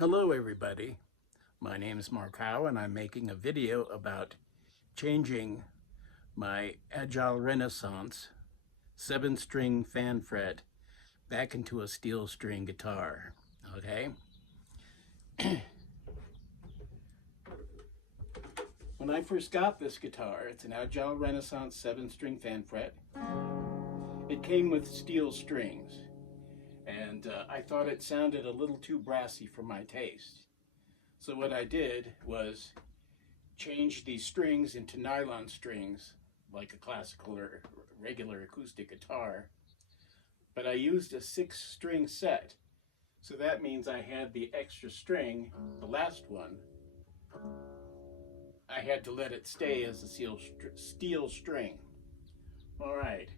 Hello everybody, my name is Mark Howe and I'm making a video about changing my Agile Renaissance 7-string fan fret back into a steel string guitar, okay? When I first got this guitar, it's an Agile Renaissance 7-string fan fret. It came with steel strings. And I thought it sounded a little too brassy for my taste. So what I did was change these strings into nylon strings, like a classical or regular acoustic guitar. But I used a 6-string set. So that means I had the extra string, the last one, I had to let it stay as a steel string. All right.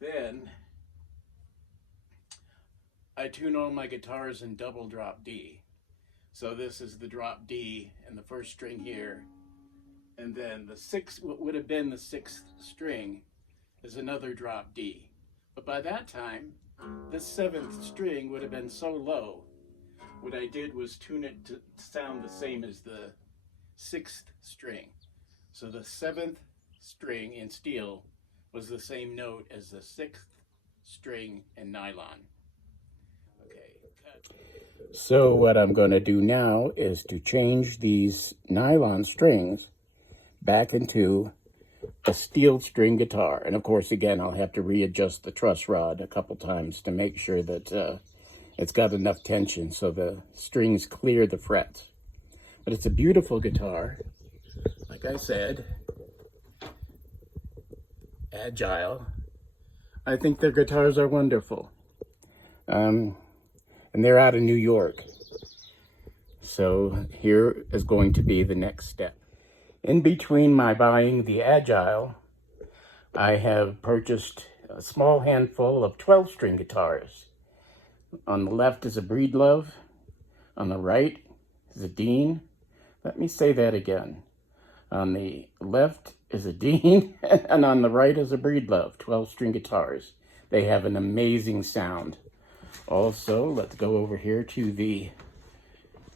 Then I tune all my guitars in double drop D. So this is the drop D and the first string here. And then what would have been the 6th string is another drop D. But by that time, this 7th string would have been so low. What I did was tune it to sound the same as the 6th string. So the 7th string in steel was the same note as the 6th string in nylon. So what I'm going to do now is to change these nylon strings back into a steel string guitar. And of course, again, I'll have to readjust the truss rod a couple times to make sure that it's got enough tension so the strings clear the frets. But it's a beautiful guitar. Like I said, Agile. I think their guitars are wonderful. And they're out of New York. So here is going to be the next step. In between my buying the Agile, I have purchased a small handful of 12-string guitars. On the left is a Breedlove. On the right is a Dean. Let me say that again. On the left is a Dean, and on the right is a Breedlove, 12-string guitars. They have an amazing sound. Also, let's go over here to the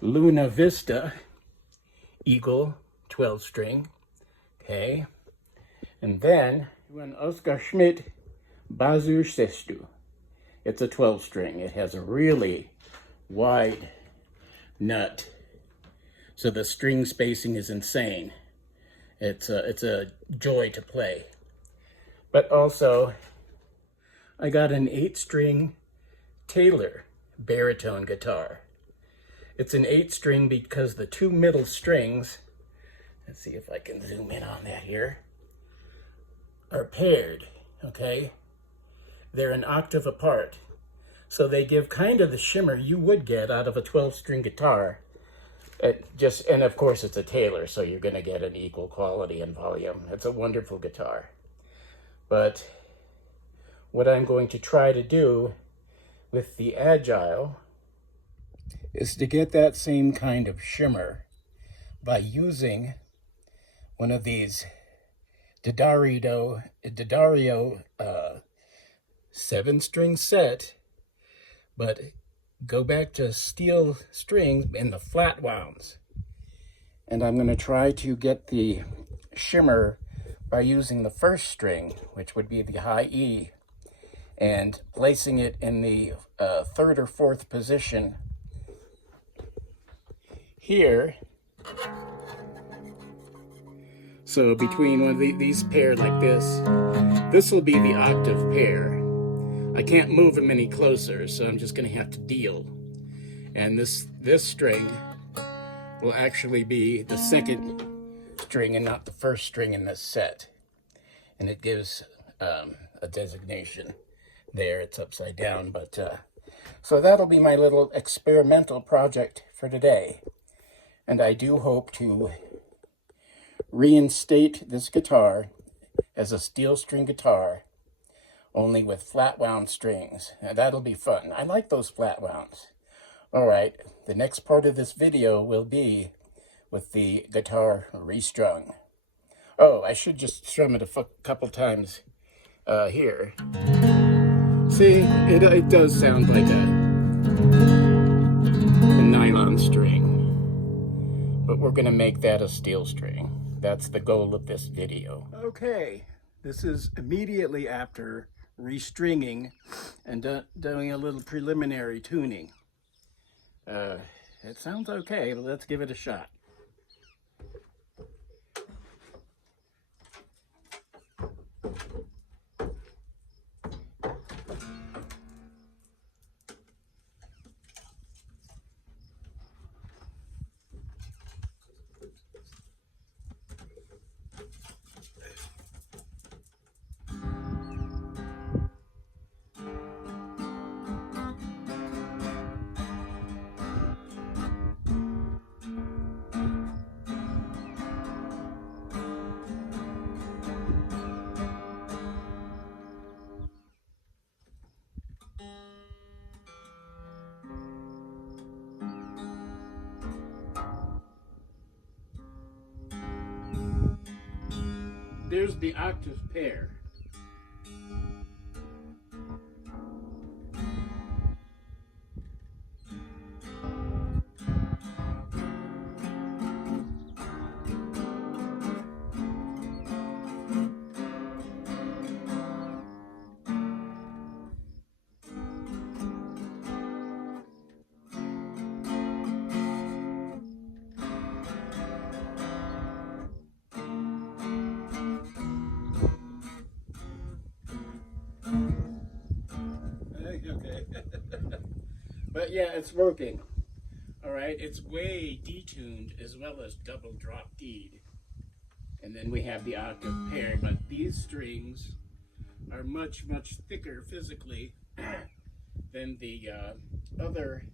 Luna Vista Eagle 12-string, okay? And then, an Oscar Schmidt Bazur Sestu. It's a 12-string. It has a really wide nut, so the string spacing is insane. It's a joy to play. But also, I got an 8-string Taylor baritone guitar. It's an 8-string because the 2 middle strings, let's see if I can zoom in on that here, are paired, okay? They're an octave apart. So they give kind of the shimmer you would get out of a 12-string guitar. And of course it's a Taylor, so you're gonna get an equal quality and volume. It's a wonderful guitar. But what I'm going to try to do with the Agile is to get that same kind of shimmer by using one of these D'Addario 7-string set, but go back to steel strings in the flat wounds. And I'm going to try to get the shimmer by using the first string, which would be the high E, and placing it in the 3rd or 4th position here. So between one of these paired like this will be the octave pair. I can't move them any closer, so I'm just going to have to deal. And this string will actually be the 2nd string and not the 1st string in this set. And it gives a designation. There, it's upside down, but so that'll be my little experimental project for today. And I do hope to reinstate this guitar as a steel string guitar, only with flat wound strings. Now, that'll be fun. I like those flat wounds. All right, the next part of this video will be with the guitar restrung. Oh, I should just strum it a couple times here. See, it does sound like a nylon string, but we're gonna make that a steel string. That's the goal of this video. Okay, this is immediately after restringing and doing a little preliminary tuning. It sounds okay, but let's give it a shot. There's the octave pair. Okay. But yeah, it's working. All right, it's way detuned as well as double drop D'd. And then we have the octave pair, but these strings are much, much thicker physically than the other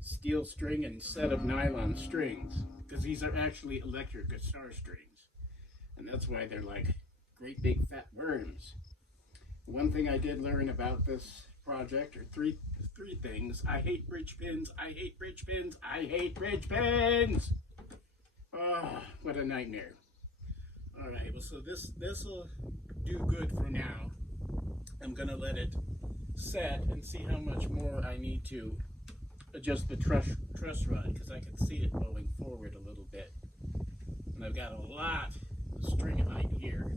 steel string and set of nylon strings, because these are actually electric guitar strings. And that's why they're like great big fat worms. One thing I did learn about this project, or three things. I hate bridge pins, I hate bridge pins, I hate bridge pins! Oh, what a nightmare. Alright, well, so this will do good for now. I'm gonna let it set and see how much more I need to adjust the truss rod, because I can see it going forward a little bit. And I've got a lot of string height here.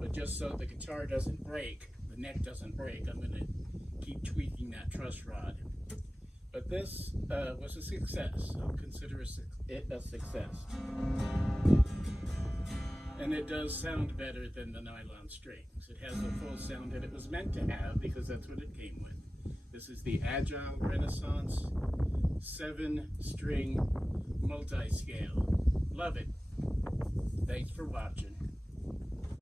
But just so the guitar doesn't break, the neck doesn't break, I'm going to keep tweaking that truss rod. But this was a success. I'll consider it a success. And it does sound better than the nylon strings. It has the full sound that it was meant to have, because that's what it came with. This is the Agile Renaissance 7-string multi-scale. Love it. Thanks for watching.